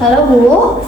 Halo Bu.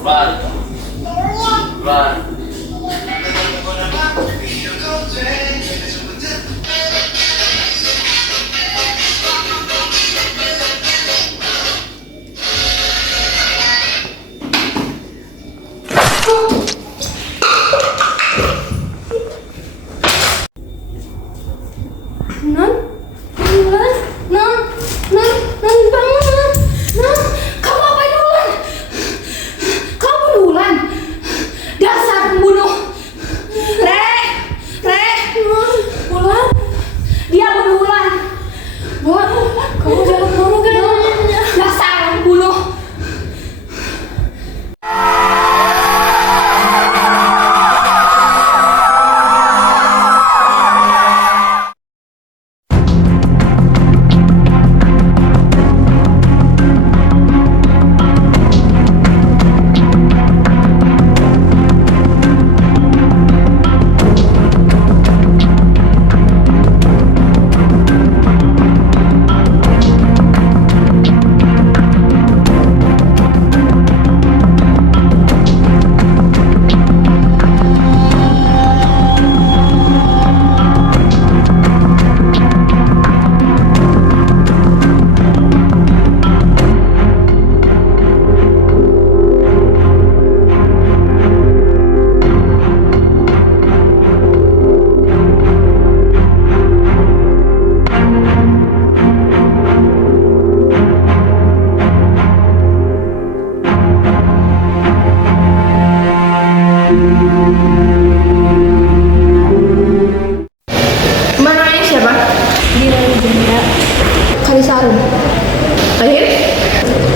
Lahir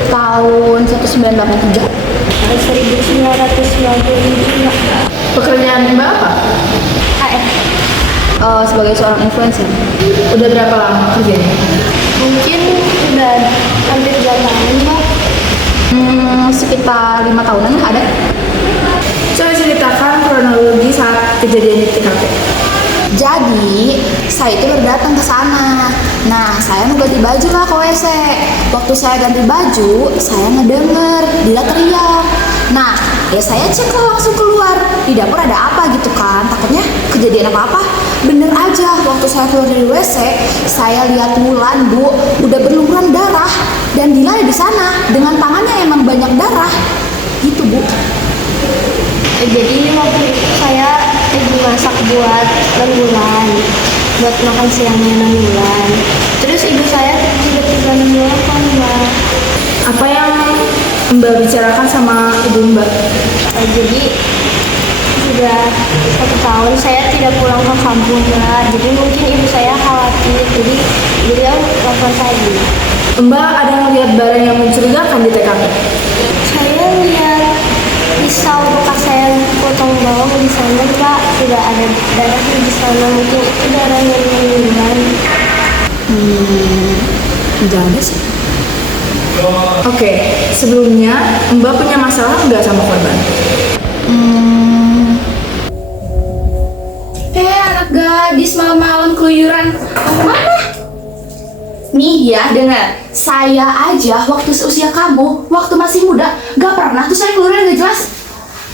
tahun 1987. 1995. Pekerjaan Mbak apa? AF. Sebagai seorang influencer. Udah berapa lama kerjanya? Mungkin udah hampir 2 tahun Mbak. Sekitar 5 tahunan ada. Coba ceritakan kronologi saat kejadian di TKP. Jadi, saya itu baru datang ke sana. Nah, saya mau ganti baju lah ke WC. Waktu saya ganti baju, saya ngedenger dia teriak. Nah, ya saya cek lah langsung keluar. Di dapur ada apa gitu kan? Takutnya kejadian apa-apa. Bener aja, waktu saya keluar dari WC, saya lihat Wulan, Bu, udah berlumuran darah. Dan Dila ada di sana dengan tangannya emang banyak darah. Gitu, Bu. Jadi waktu saya lagi masak buat Wulan, buat makan siangnya Wulan. Terus ibu saya tiba-tiba nelfon Mbak. Apa yang Mbak bicarakan sama ibu Mbak? Jadi sudah 1 tahun saya tidak pulang ke kampung Mbak. Jadi mungkin ibu saya khawatir. Jadi beliau telepon saya. Mbak ada ngeliat barang yang mencurigakan di TKP? Saya lihat pisau bekas saya potong bawang di sana Mbak, tidak ada darah di sana, mungkin itu darah yang meninggal. Nggak ada sih. Oke, sebelumnya Mbak punya masalah nggak sama korban? Anak gadis malam-malam keluyuran mana? Nih ya, dengar. Saya aja waktu seusia kamu, waktu masih muda, gak pernah tuh saya keluyuran gak jelas.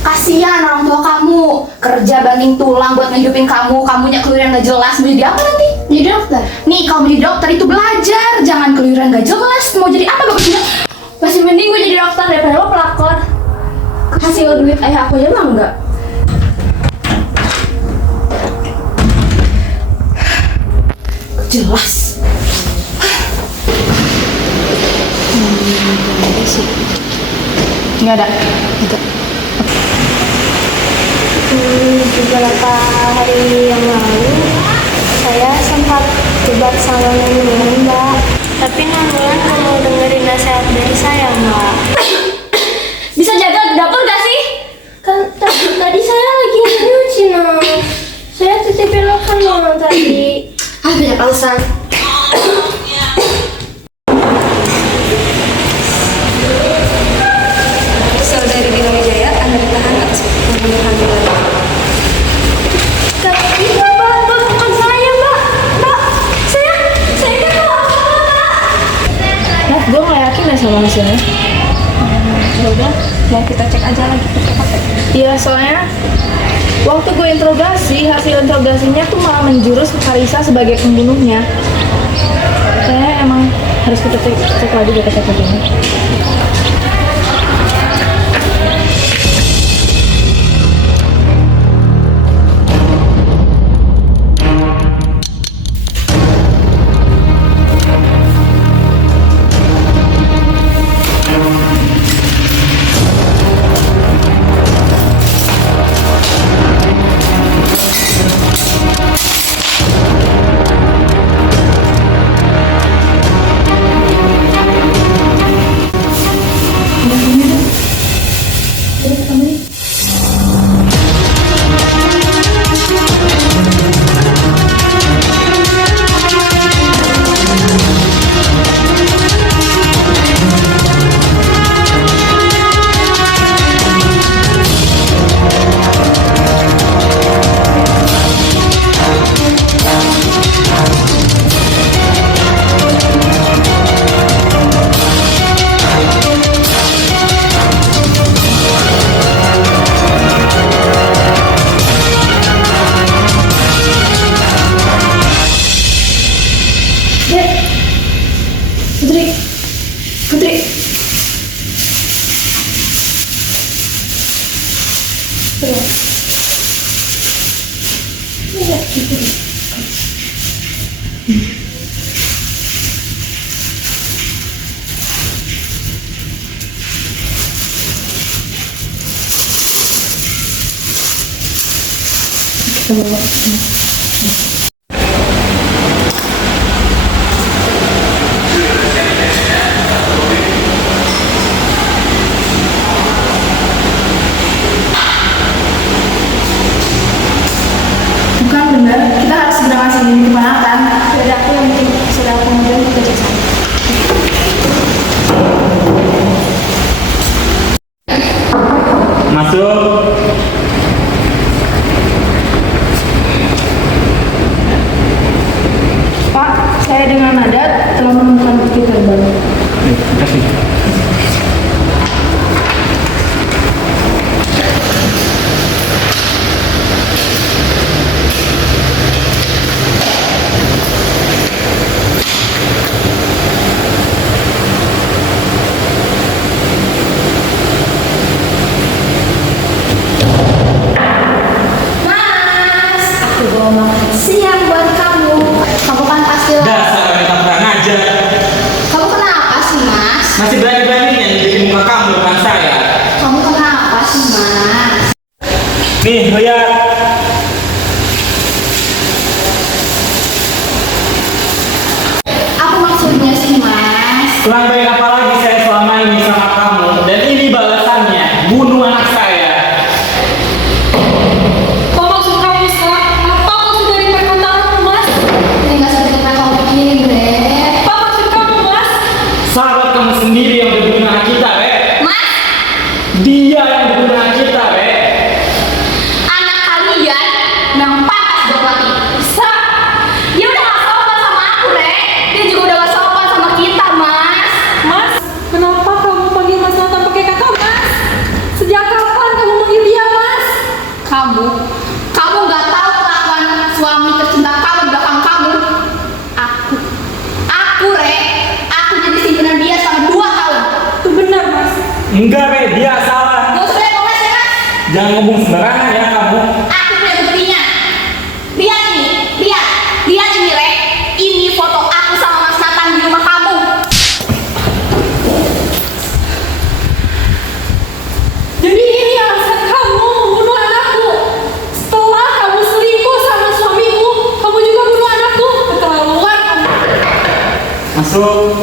Kasihan orang tua kamu, kerja banting tulang buat ngehidupin kamu, kamunya keluyuran gak jelas. Mau jadi apa nanti? Jadi dokter. Nih, kalau mau jadi dokter itu belajar, jangan keluyuran gak jelas. Mau jadi apa bagusnya? Masih mending gue jadi dokter daripada lo pelakor. Hasil duit ayah aku aja mah enggak. Jelas. Nggak ada. Gitu. Beberapa hari yang lalu saya sempat debat sama Namulan Mbak. Tapi Namulan nggak mau dengerin nasihat dari saya Mbak. Bisa jaga di dapur gak sih? Kan tadi saya lagi nyuci Nang. Saya titipin makan Nang tadi. Banyak alasan. Saudari Dila Wijaya Anda ditahan atas pembunuhan Dila. Tapi Mbak, bukan saya Mbak. Mbak, saya kan Mbak. Maaf, gue sama hasilnya? Ya udah, mau kita cek aja lagi ke TKP. Iya, soalnya waktu gue interogasi, hasil interogasinya tuh malah menjurus ke Karisa sebagai pembunuhnya. Kayaknya emang harus kita cek lagi ke TKP ini. Putri. Bukan benar, kita harus segera ngasih ini ke Nathan. Yaudah, aku yang bikin sudah kemudian kita cek sana. Masuk. Pak, saya dengan Nadat telah menemukan bukti terbaru. Terima kasih. Mas, aku bawa makan siang buat kamu. Kamu kan pasti Dasar wanita kurang ajar. Kamu kenapa sih, Mas? Masih berani-beraninya bikin muka kamu depan saya. Kamu kenapa sih, Mas? Nih, lihat. Apa maksudnya sih, Mas? Kurang baik apa lagi saya selama ini sama kamu. Dan ini balasannya. Bunuh anak saya. Apa maksud kamu, Sa? Apa maksud dari perkataanmu, Mas? Ini nggak seperti yang kamu pikirin, Bre. Apa maksud kamu, Mas? Sahabat kamu sendiri yang udah bunuh anak kita, Be. Mas, Dia yang udah bunuh anak kita, Be. anak kalian memang pantas buat mati. Sa, dia udah gak sopan sama aku, Bre. Dia juga udah gak sopan sama kita, Mas. Mas, kenapa kamu panggil Mas Nathan pakai kakak, Mas? Sejak kapan kamu manggil dia, Mas? Kamu nggak tahu kelakuan suami tercinta kamu di belakang kamu. Aku, Re, aku jadi simpanan dia selama 2 tahun. Itu benar, Mas. Enggak, Be. Dia salah. Gak usah lihat ya, Mas. Jangan ngomong sembarangan ya kamu. Aku punya buktinya. Lihat nih, lihat ini, Re. Ini foto aku sama Mas Nathan di rumah kamu. Jadi ini alasan kamu membunuh anakku. Setelah kamu selingkuh sama suamiku, kamu juga bunuh anakku. Keterlaluan kamu. Masuk.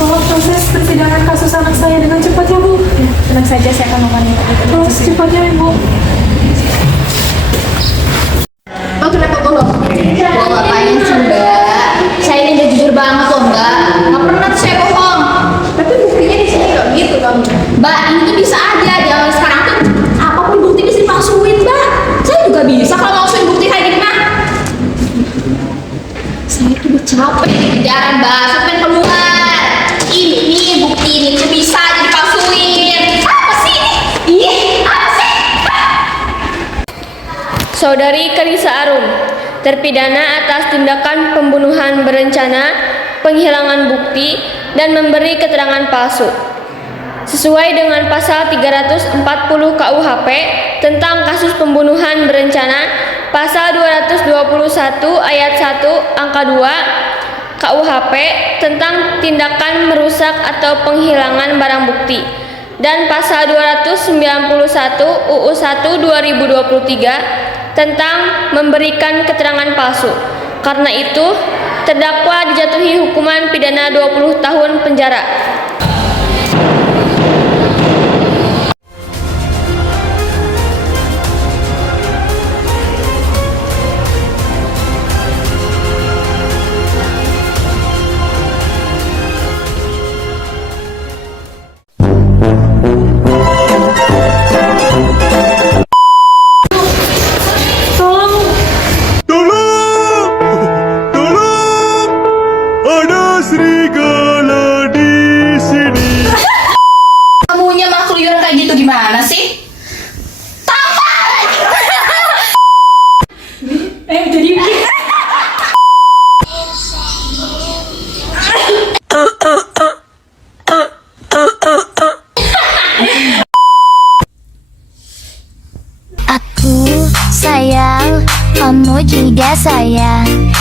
Tolong proses persidangan kasus anak saya dengan cepat ya Bu. Tenang saja, saya akan menangani itu. Terus cepatnya Ibu. Oh kenapa belum? Gua nggak pengen sih mbak. Saya ini udah jujur banget loh mbak. Nggak pernah tuh saya bohong. Tapi buktinya di sini loh gitu loh. Mbak ini tuh bisa aja. Jangan sekarang tuh apapun bukti bisa dipalsuin mbak. Saya juga bisa kalau palsuin bukti kayak gini mah. Saya tuh udah capek di kejaran mbak. Saya pengen keluar. Ini bukti ini tuh bisa aja dipalsuin. Apa sih ini? Ih apa sih? Saudari Kalisa Arum, terpidana atas tindakan pembunuhan berencana, penghilangan bukti, dan memberi keterangan palsu. Sesuai dengan pasal 340 KUHP tentang kasus pembunuhan berencana, pasal 221 ayat 1 angka 2 KUHP tentang tindakan merusak atau penghilangan barang bukti, dan pasal 291 UU 1 2023 tentang memberikan keterangan palsu. Karena itu, terdakwa dijatuhi hukuman pidana 20 tahun penjara. Kamunya malah keluyuran kayak gitu gimana sih? Jadi Aku sayang, kamu juga sayang.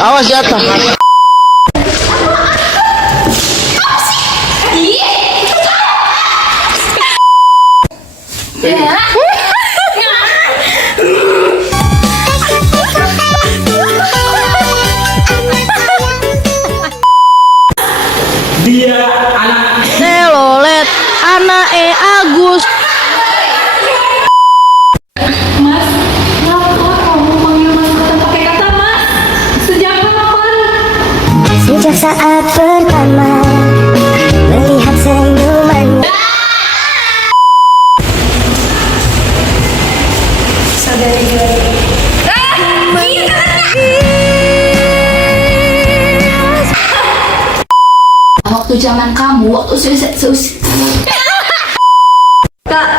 Awas jatuh. Dia anak Telolet, anak Agus. Mas, kenapa kamu panggil Mas Nathan pakai kata Mas? Sejak kapan? Sejak saat pertama melihat senyuman. Saudari Glory. Waktu zaman kamu, waktu Kak.